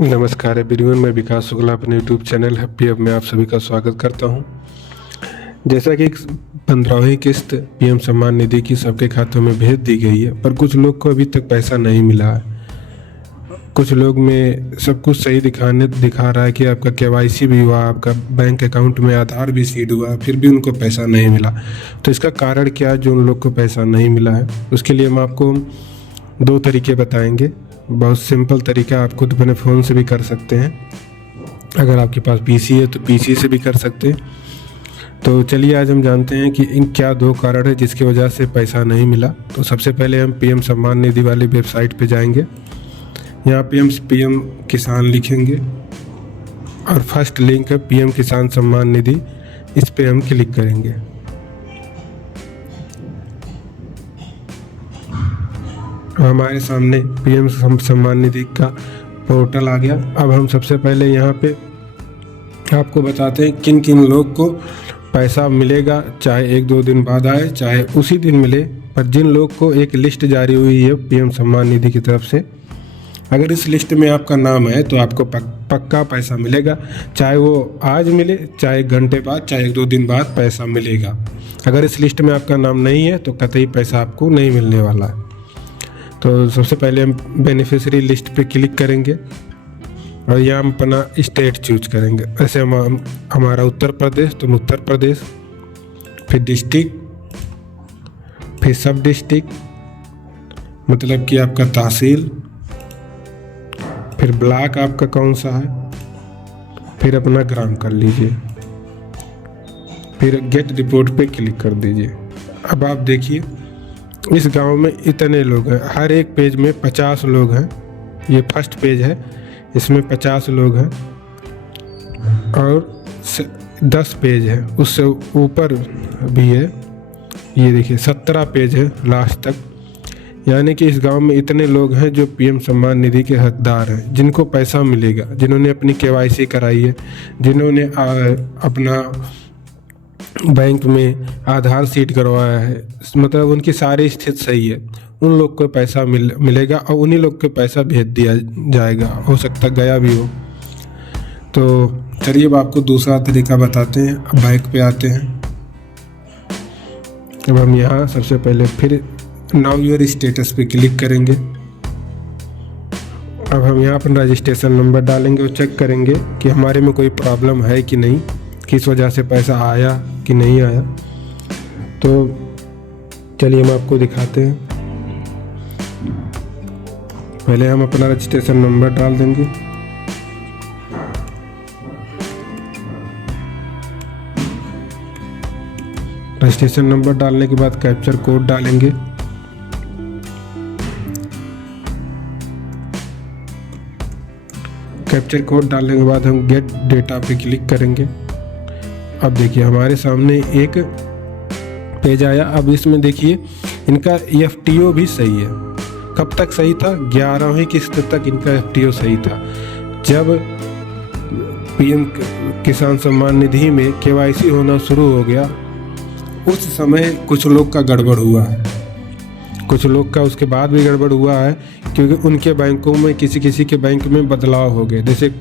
नमस्कार एवरीवन, मैं विकास शुक्ला अपने यूट्यूब चैनल हैप्पी अब में आप सभी का स्वागत करता हूं। जैसा कि 15वीं किस्त पीएम सम्मान निधि की सबके खातों में भेज दी गई है, पर कुछ लोग को अभी तक पैसा नहीं मिला है। कुछ लोग में सब कुछ सही दिखा रहा है कि आपका केवाईसी भी हुआ, आपका बैंक अकाउंट में आधार भी सीड हुआ, फिर भी उनको पैसा नहीं मिला। तो इसका कारण क्या है जो उन लोग को पैसा नहीं मिला है? उसके लिए हम आपको 2 तरीके बताएंगे। बहुत सिंपल तरीका, आप खुद अपने फ़ोन से भी कर सकते हैं। अगर आपके पास पीसी है तो पीसी से भी कर सकते हैं। तो चलिए आज हम जानते हैं कि इन क्या 2 कारण है जिसकी वजह से पैसा नहीं मिला। तो सबसे पहले हम पीएम सम्मान निधि वाली वेबसाइट पे जाएंगे। यहाँ पीएम किसान लिखेंगे और फर्स्ट लिंक है पीएम किसान सम्मान निधि, इस पे हम क्लिक करेंगे। हमारे सामने पीएम सम्मान निधि का पोर्टल आ गया। अब हम सबसे पहले यहाँ पे आपको बताते हैं किन किन लोग को पैसा मिलेगा, चाहे 1-2 दिन बाद आए चाहे उसी दिन मिले, पर जिन लोग को एक लिस्ट जारी हुई है पीएम सम्मान निधि की तरफ से, अगर इस लिस्ट में आपका नाम है तो आपको पक्का पैसा मिलेगा। चाहे वो आज मिले, चाहे घंटे बाद, चाहे 1-2 दिन बाद पैसा मिलेगा। अगर इस लिस्ट में आपका नाम नहीं है तो कतई पैसा आपको नहीं मिलने वाला है। तो सबसे पहले हम बेनिफिशियरी लिस्ट पे क्लिक करेंगे और यहाँ हम अपना स्टेट चूज करेंगे। ऐसे हमारा उत्तर प्रदेश, तो उत्तर प्रदेश, फिर डिस्ट्रिक्ट, फिर सब डिस्ट्रिक्ट, मतलब कि आपका तहसील, फिर ब्लॉक आपका कौन सा है, फिर अपना ग्राम कर लीजिए, फिर गेट रिपोर्ट पे क्लिक कर दीजिए। अब आप देखिए इस गांव में इतने लोग हैं, हर एक पेज में 50 लोग हैं। ये फर्स्ट पेज है, इसमें 50 लोग हैं और 10 पेज है, उससे ऊपर भी है। ये देखिए 17 पेज है लास्ट तक। यानी कि इस गांव में इतने लोग हैं जो पीएम सम्मान निधि के हकदार हैं, जिनको पैसा मिलेगा, जिन्होंने अपनी केवाईसी कराई है, जिन्होंने अपना बैंक में आधार सीट करवाया है, मतलब उनकी सारी स्थिति सही है, उन लोग को पैसा मिलेगा और उन्हीं लोग को पैसा भेज दिया जाएगा। हो सकता गया भी हो। तो चलिए अब आपको दूसरा तरीका बताते हैं। अब बैंक पे आते हैं। अब हम यहाँ सबसे पहले फिर नाउ योर स्टेटस पे क्लिक करेंगे। अब हम यहाँ पर रजिस्ट्रेशन नंबर डालेंगे और चेक करेंगे कि हमारे में कोई प्रॉब्लम है कि नहीं, किस वजह से पैसा आया कि नहीं आया। तो चलिए हम आपको दिखाते हैं। पहले हम अपना रजिस्ट्रेशन नंबर डाल देंगे। रजिस्ट्रेशन नंबर डालने के बाद कैप्चर कोड डालेंगे। कैप्चर कोड डालने के बाद हम गेट डेटा पे क्लिक करेंगे। अब देखिए हमारे सामने एक पेज आया। अब इसमें देखिए इनका EFTO भी सही है। कब तक सही था? 11वीं किस्त तक इनका EFTO सही था। जब पीएम किसान सम्मान निधि में केवाईसी होना शुरू हो गया, उस समय कुछ लोग का गड़बड़ हुआ है, कुछ लोग का उसके बाद भी गड़बड़ हुआ है, क्योंकि उनके बैंकों में किसी के बैंक में बदलाव हो गए। जैसे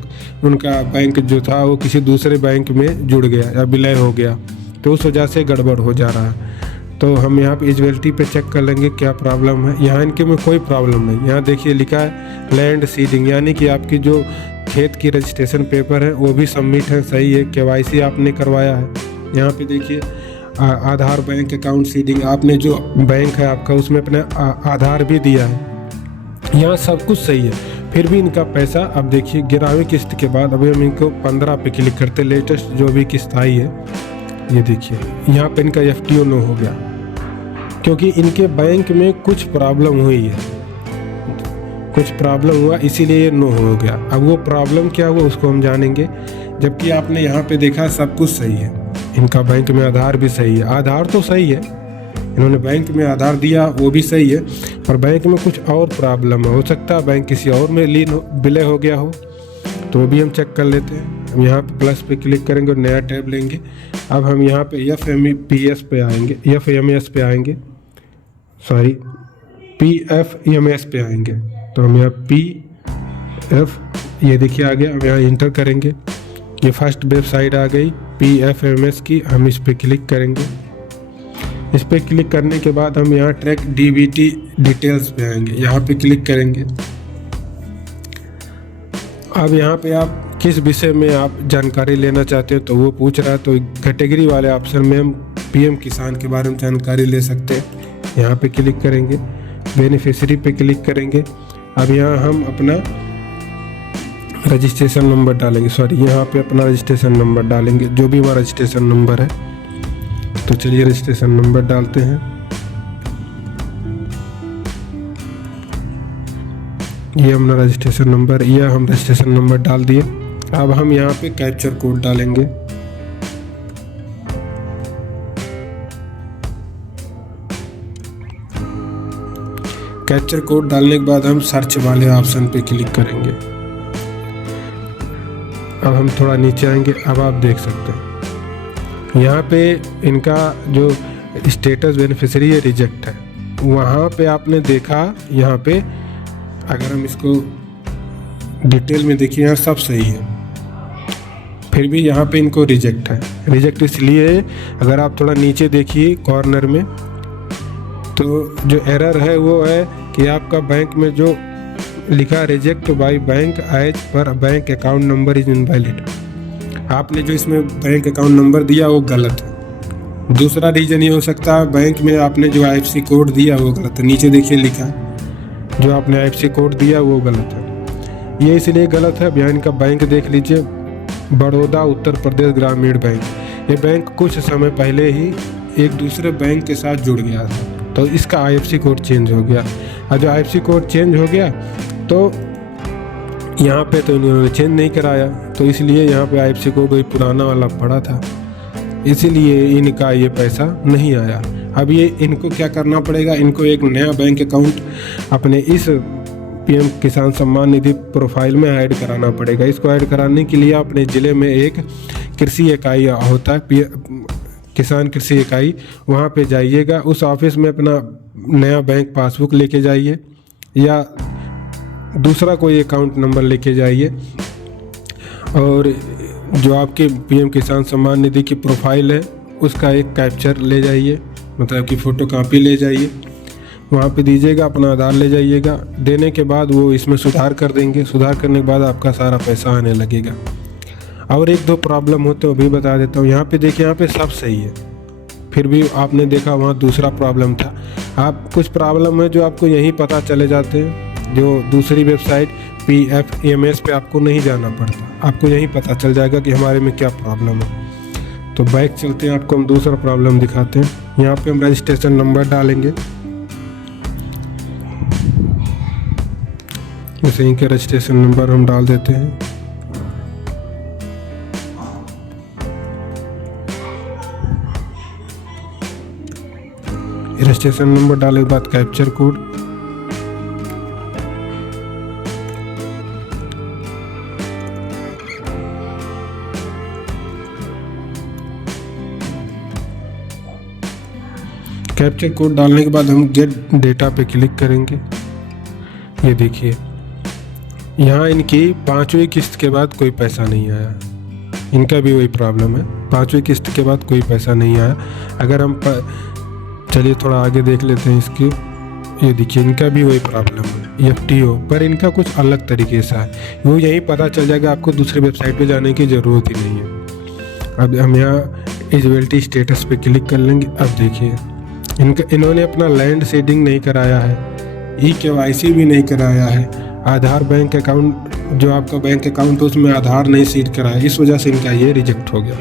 उनका बैंक जो था वो किसी दूसरे बैंक में जुड़ गया या विलय हो गया, तो उस वजह से गड़बड़ हो जा रहा है। तो हम यहाँ पे एलिजिबिलिटी पे चेक कर लेंगे क्या प्रॉब्लम है। यहाँ इनके में कोई प्रॉब्लम नहीं। यहाँ देखिए लिखा है लैंड सीडिंग, यानी कि आपकी जो खेत की रजिस्ट्रेशन पेपर है वो भी सबमिट है, सही है, केवाईसी आपने करवाया है। यहाँ पे देखिए आधार बैंक अकाउंट सीडिंग, आपने जो बैंक है आपका उसमें अपने आधार भी दिया है। यहाँ सब कुछ सही है, फिर भी इनका पैसा, अब देखिए 11वीं किस्त के बाद अभी हम इनको 15 पे क्लिक करते, लेटेस्ट जो भी किस्त आई है, ये देखिए यहाँ पे इनका EFTO नो हो गया, क्योंकि इनके बैंक में कुछ प्रॉब्लम हुई है, कुछ प्रॉब्लम हुआ इसीलिए ये नो हो गया। अब वो प्रॉब्लम क्या हुआ उसको हम जानेंगे। जबकि आपने यहाँ पे देखा सब कुछ सही है, इनका बैंक में आधार भी सही है, आधार तो सही है, इन्होंने बैंक में आधार दिया वो भी सही है, पर बैंक में कुछ और प्रॉब्लम है। हो सकता है बैंक किसी और में विलय हो गया हो, तो भी हम चेक कर लेते हैं। हम यहाँ पे प्लस पे क्लिक करेंगे और नया टैब लेंगे। अब हम यहाँ पे FMES पे आएंगे, FMS पे आएंगे, PFMS पे आएंगे। तो हम यहाँ PFMS ये देखिए आ गया। अब यहाँ इंटर करेंगे, ये फर्स्ट वेबसाइट आ गई PFMS की। हम इस पर क्लिक करेंगे। इस पर क्लिक करने के बाद हम यहाँ ट्रैक DBT डिटेल्स पे आएंगे, यहाँ पे क्लिक करेंगे। अब यहाँ पे आप किस विषय में आप जानकारी लेना चाहते हो तो वो पूछ रहा है, तो कैटेगरी वाले ऑप्शन में हम PM किसान के बारे में जानकारी ले सकते हैं। यहाँ पे क्लिक करेंगे, बेनिफिशियरी पे क्लिक करेंगे। अब यहाँ हम अपना रजिस्ट्रेशन नंबर डालेंगे, यहाँ पे अपना रजिस्ट्रेशन नंबर डालेंगे, जो भी हमारा रजिस्ट्रेशन नंबर है। तो चलिए रजिस्ट्रेशन नंबर डालते हैं। ये अपना रजिस्ट्रेशन नंबर, यह हम रजिस्ट्रेशन नंबर डाल दिए। अब हम यहाँ पे कैप्चर कोड डालेंगे। कैप्चर कोड डालने के बाद हम सर्च वाले ऑप्शन पे क्लिक करेंगे। अब हम थोड़ा नीचे आएंगे। अब आप देख सकते हैं यहाँ पे इनका जो स्टेटस बेनिफिशियरी है रिजेक्ट है। वहाँ पे आपने देखा, यहाँ पे अगर हम इसको डिटेल में देखिए यहाँ सब सही है, फिर भी यहाँ पे इनको रिजेक्ट है। रिजेक्ट इसलिए, अगर आप थोड़ा नीचे देखिए कॉर्नर में, तो जो एरर है वो है कि आपका बैंक में जो लिखा रिजेक्ट बाय बैंक एज पर bank account number is invalid, आपने जो इसमें बैंक अकाउंट नंबर दिया वो गलत है। दूसरा रीज़न ये हो सकता है बैंक में आपने जो IFSC कोड दिया वो गलत है। नीचे देखिए लिखा, जो आपने IFSC कोड दिया वो गलत है। ये इसलिए गलत है, बयान का बैंक देख लीजिए, बड़ौदा उत्तर प्रदेश ग्रामीण बैंक। ये बैंक कुछ समय पहले ही एक दूसरे बैंक के साथ जुड़ गया था, तो इसका IFSC कोड चेंज हो गया। और जो IFSC कोड चेंज हो गया तो यहाँ पे तो इन्होंने चेंज नहीं कराया, तो इसलिए यहाँ पे IFSC कोड वही पुराना वाला पड़ा था, इसीलिए इनका ये पैसा नहीं आया। अब ये इनको क्या करना पड़ेगा, इनको एक नया बैंक अकाउंट अपने इस PM किसान सम्मान निधि प्रोफाइल में ऐड कराना पड़ेगा। इसको ऐड कराने के लिए अपने ज़िले में एक कृषि इकाई होता है, किसान कृषि इकाई, वहाँ पे जाइएगा। उस ऑफिस में अपना नया बैंक पासबुक लेके जाइए या दूसरा कोई अकाउंट नंबर लेके जाइए, और जो आपके PM किसान सम्मान निधि की प्रोफाइल है उसका एक कैप्चर ले जाइए, मतलब कि फ़ोटो कापी ले जाइए, वहाँ पे दीजिएगा, अपना आधार ले जाइएगा। देने के बाद वो इसमें सुधार कर देंगे। सुधार करने के बाद आपका सारा पैसा आने लगेगा। और एक दो प्रॉब्लम हो तो भी बता देता हूँ। यहाँ पे देखिए, यहाँ पे सब सही है, फिर भी आपने देखा वहाँ दूसरा प्रॉब्लम था। आप कुछ प्रॉब्लम है जो आपको यहीं पता चले जाते हैं, जो दूसरी वेबसाइट PFMS पे आपको नहीं जाना पड़ता, आपको यहीं पता चल जाएगा कि हमारे में क्या प्रॉब्लम है। तो बैक चलते हैं, आपको हम दूसरा प्रॉब्लम दिखाते हैं। यहाँ पे हम रजिस्ट्रेशन नंबर डालेंगे, जैसे इनके रजिस्ट्रेशन नंबर हम डाल देते हैं। रजिस्ट्रेशन नंबर डालने के बाद कैप्चर कोड, कैप्चर कोड डालने के बाद हम गेट डेटा पे क्लिक करेंगे। ये देखिए यहाँ इनकी 5वीं किस्त के बाद कोई पैसा नहीं आया, इनका भी वही प्रॉब्लम है, 5वीं किस्त के बाद कोई पैसा नहीं आया। अगर हम चलिए थोड़ा आगे देख लेते हैं इसकी। ये देखिए इनका भी वही प्रॉब्लम है, FTO, पर इनका कुछ अलग तरीके से है, वो यही पता चल जाएगा, आपको दूसरी वेबसाइट पे जाने की ज़रूरत ही नहीं है। अब हम यहाँ एलिजिबिलिटी स्टेटस पे क्लिक कर लेंगे। अब देखिए इन्होंने अपना लैंड सीडिंग नहीं कराया है, KYC भी नहीं कराया है, आधार बैंक अकाउंट, जो आपका बैंक अकाउंट उसमें आधार नहीं सीड कराया, इस वजह से इनका ये रिजेक्ट हो गया।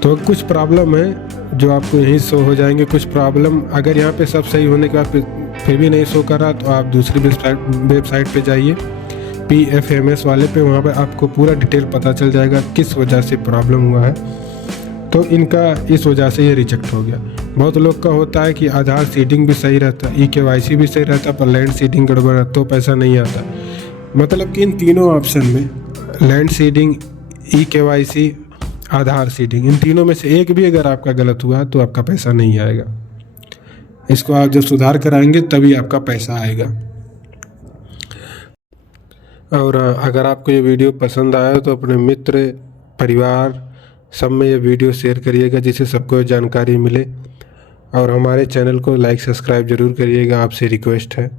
तो कुछ प्रॉब्लम है जो आपको यहीं शो हो जाएंगे। कुछ प्रॉब्लम अगर यहाँ पे सब सही होने के बाद फिर भी नहीं शो करा तो आप दूसरी वेबसाइट पे जाइए PFMS वाले पे, वहाँ पे आपको पूरा डिटेल पता चल जाएगा किस वजह से प्रॉब्लम हुआ है। तो इनका इस वजह से ये रिजेक्ट हो गया। बहुत लोग का होता है कि आधार सीडिंग भी सही रहता, KYC भी सही रहता, पर लैंड सीडिंग गड़बड़ है तो पैसा नहीं आता। मतलब कि इन तीनों ऑप्शन में लैंड सीडिंग, KYC, आधार सीडिंग, इन तीनों में से एक भी अगर आपका गलत हुआ तो आपका पैसा नहीं आएगा। इसको आप जब सुधार कराएंगे तभी आपका पैसा आएगा। और अगर आपको ये वीडियो पसंद आया तो अपने मित्र परिवार सब में ये वीडियो शेयर करिएगा, जिससे सबको जानकारी मिले। और हमारे चैनल को लाइक सब्सक्राइब ज़रूर करिएगा, आपसे रिक्वेस्ट है।